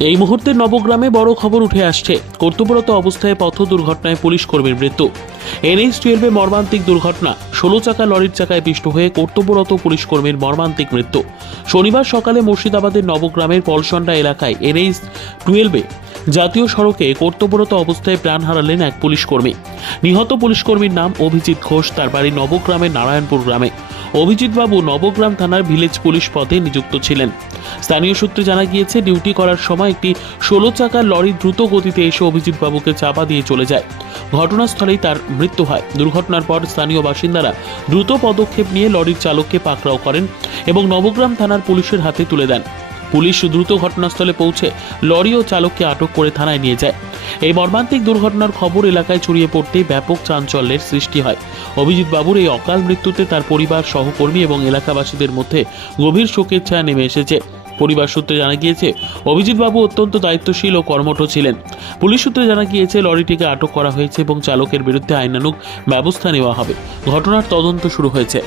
এই মুহূর্তে নবগ্রামে বড় খবর উঠে আসছে। কর্তব্যরত অবস্থায় পথ দুর্ঘটনায় পুলিশ কর্মীর মৃত্যু। NH-12 মর্মান্তিক দুর্ঘটনা। 16 চাকা লরির চাকায় পিষ্ট হয়ে কর্তব্যরত পুলিশ কর্মীর মর্মান্তিক মৃত্যু। শনিবার সকালে মুর্শিদাবাদের নবগ্রামের পলসন্ডা এলাকায় NH-12 জাতীয় সড়কে কর্তব্যরত অবস্থায় প্রাণ হারালেন এক পুলিশ কর্মী। নিহত পুলিশ কর্মীর নাম অভিজিৎ ঘোষ। তার বাড়ি নবগ্রামের নারায়ণপুর গ্রামে। অভিজিৎ বাবু নবগ্রাম থানার ভিলেজ পুলিশ পদে নিযুক্ত ছিলেন। স্থানীয় সূত্রে জানা গিয়েছে, ডিউটি করার সময় একটি 16 চাকার লরি দ্রুত গতিতে এসে অভিজিৎ বাবুকে চাপা দিয়ে চলে যায়। ঘটনাস্থলেই তার মৃত্যু হয়। দুর্ঘটনার পর স্থানীয় বাসিন্দারা দ্রুত পদক্ষেপ নিয়ে লরির চালককে পাকড়াও করেন এবং নবগ্রাম থানার পুলিশের হাতে তুলে দেন। পুলিশ দ্রুত ঘটনাস্থলে পৌঁছে লরি ও চালককে আটক করে থানায় নিয়ে যায়। এই মর্মান্তিক দুর্ঘটনার খবর এলাকায় ছড়িয়ে পড়তেই ব্যাপক চাঞ্চল্যের সৃষ্টি হয়। অভিজিৎ বাবুর এই অকাল মৃত্যুতে তার পরিবার, সহকর্মী এবং এলাকাবাসীদের মধ্যে গভীর শোকের ছায়া নেমে এসেছে। পরিবার সূত্রে জানা গিয়েছে, অভিজিৎ বাবু অত্যন্ত দায়িত্বশীল ও কর্মঠ ছিলেন। পুলিশ সূত্রে জানা গিয়েছে, লরিটিকে আটক করা হয়েছে এবং চালকের বিরুদ্ধে আইনানুগ ব্যবস্থা নেওয়া হবে। ঘটনার তদন্ত শুরু হয়েছে।